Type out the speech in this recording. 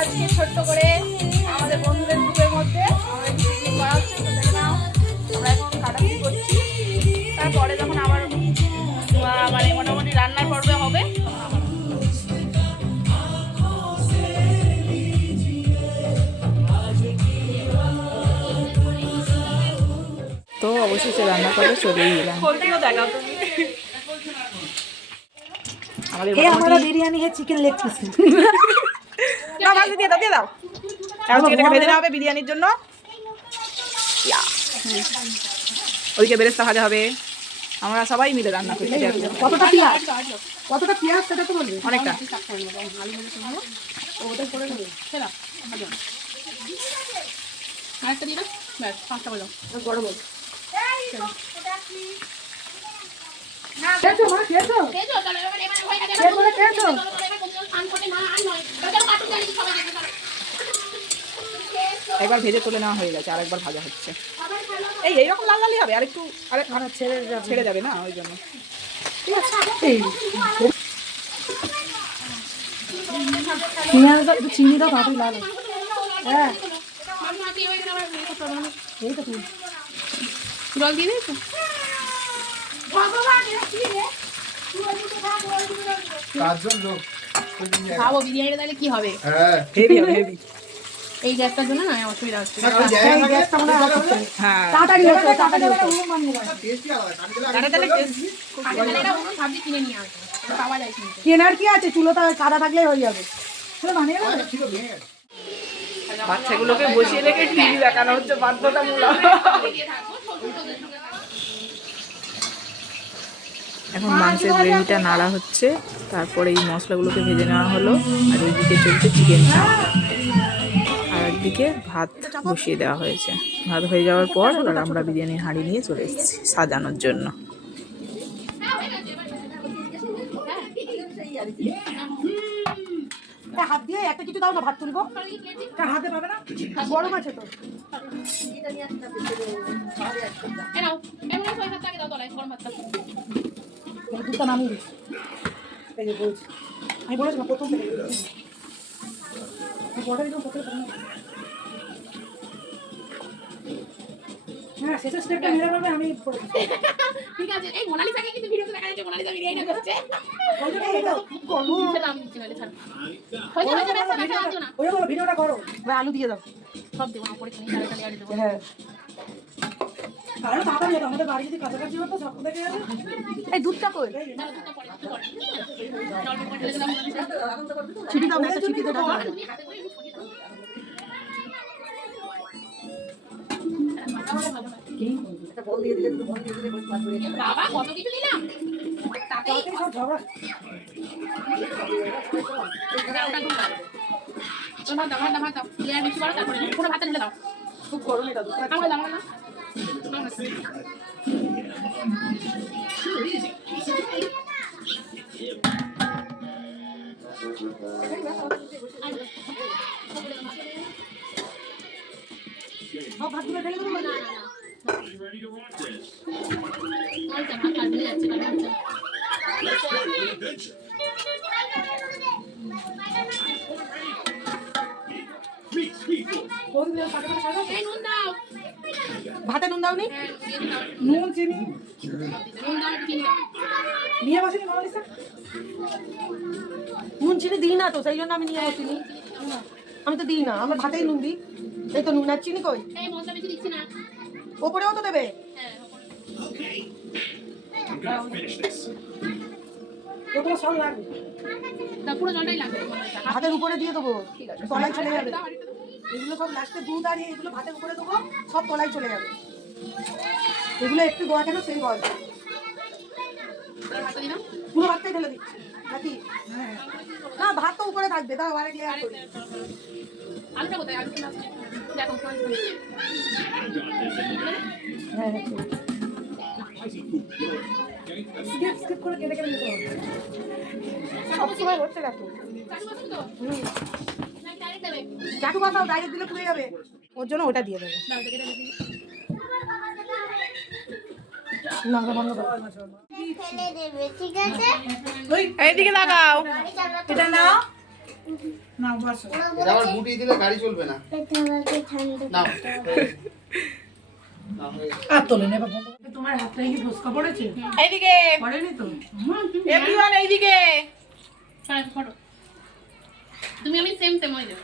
আজকে ছোট্ট করে আমাদের বন্ধুদের গ্রুপের মধ্যে আমাদের পিকনিক করা হচ্ছে। তো দেখে নাও আমরা এখন কাটাকুটি করছি, তারপরে যখন আবার মানে মোটামুটি রান্নার পর্বে হবে তখন আবার তো অবশেষে রান্না করে চলেই এলাম। हमारा बिरयानी है चिकन लेग पीस। না ভাজি দিয়ে দাও, দিয়ে দাও। এখন চিকেনটাকে ভেজে নেওয়া হবে বিরিয়ানির জন্য। ওইদিকে বেরেস্তা ভাজা হবে, আমরা সবাই মিলে রান্না করছি। কতটা পেঁয়াজ, কতটা পেঁয়াজ সেটা তো বলবে। অনেকটা আরেকটা দিয়ে দাও, ব্যাস 5টা বলো গরম হবে। খেয়েছো মা, খেয়েছো? খেয়েছো? একবার ভেজে তুলে নেওয়া হয়ে গেছে, আর একবার ভাজা হচ্ছে। এইরকম লাল লালই হবে, আর একটু ছেড়ে যাবে না, ওই জন্য। পেঁয়াজটা একটু চিনি দাও, তাড়াতাড়ি লাল হবে। হ্যাঁ এই তো তুমি জল দিয়ে দিয়েছো? খাবো বিরিয়ানি, তাহলে কি হবে? হেভি হবে, হেভি। এই গ্যাসটার জন্য না অসুবিধা হচ্ছে। এই গ্যাসটা মনে হয় হচ্ছে। হ্যাঁ তাড়াতাড়ি হচ্ছে, তাড়াতাড়ি হচ্ছে। ভাবছি কিনে নিয়ে আসবো, পাওয়া যায় কিন্তু। কেনার কি আছে, চুলোটা কাদা থাকলেই হয়ে যাবে। বানিয়ে বাচ্চাগুলোকে বসিয়ে রেখে টিভি দেখানো হচ্ছে বাধ্যতামূলক। এখন মাংসের গ্রেভিটা নাড়া হচ্ছে, তারপরে এই মশলাগুলোকে ভেজে নেওয়া হলো, আর এইদিকে চলছে চিকেন চাপ, আর একদিকে ভাত বসিয়ে দেওয়া হয়েছে। ভাত হয়ে যাওয়ার পর এবার আমরা বিরিয়ানির হাঁড়ি নিয়ে চলে এসেছি সাজানোর জন্য। হাত দিয়ে একটা কিছু দাও না, ভাত তুলবো। হাতে পাবে না, গরম আছে তো। দুধটা নামিয়ে দিচ্ছি। এই যে বলছি, আমি বলেছিলাম প্রথম থেকে হ্যাঁ শেষের স্টেপটা মেরে পাবে। আমি ঠিক আছে, এই মোনালিসাকে কিন্তু ভিডিওতে দেখা যাচ্ছে মোনালিসা বিরিয়ানি করছে। ভিডিওটা করো, আলু দিয়ে দাও, সব দেবো না, পরে খালি দেবো। হ্যাঁ কারণ তাড়াতাড়ি হতো, আমাদের বাড়ি যদি কাছাকাছি হতো সব দেখে যাবে। এই দুধটা কই, ছিটি দাও না, একটা ছিটি দাও। বাবা কত কিছু দিলাম, তাতেই সব ঝগড়া। ভাত দাও, লেয়ার বেশি বড়, তারপরে পুরো ভাতটা ঢেলে দাও। খুব গরম এটা দুধ। আমার দাও, আমার দাও। সব ভাতগুলো ঢেলে দেবো। না ভাত কাটলে যাচ্ছে না। ভাতে নুন দাও নি, নুন চিনি নিয়ে বসিনি। নুন চিনি দিই না তো, সেই জন্য আমি নিয়ে বসিনি। আমি তো দিই না, আমার ভাতেই নুন দিই। এই তো নুন আর চিনি কই, ওপরেও তো দেবে। সব লাগবে, ভাতের উপরে দিয়ে দেবো, তলায় চলে যাবে। এগুলো সব লাস্টে দুধ আর এগুলো ভাতের উপরে দেবো, সব তলায় চলে যাবে। এগুলো একটু গোয়া কেন সেই গল, পুরো ভাতটাই ঢেলে দিচ্ছি নাকি? না ভাত তো উপরে থাকবে, তাও আরেক লেয়ার করি। আলুটা কোথায়? আলুটা দেখো হ্যাঁ স্কিপ করে কেটে কেটে নিতে হবে, সবসময় হচ্ছে না তো। চাটু বাসাও ডাইরেক্ট দিলে পুড়ে যাবে, ওর জন্য ওটা দিয়ে দেবে। এইদিকে লাগাও, এটা নাও না বসো। এটা আবার গুটিয়ে দিলে গাড়ি চলবে না। নাও। নাও, হয়ে গেছে। আর তোলে নে বাবা। তোমার হাতটা কি ফসকা পড়েছে? এইদিকে পড়েনি তো? এভরিওয়ান এইদিকে তুমি আমি সেম সেম হয়ে যাবে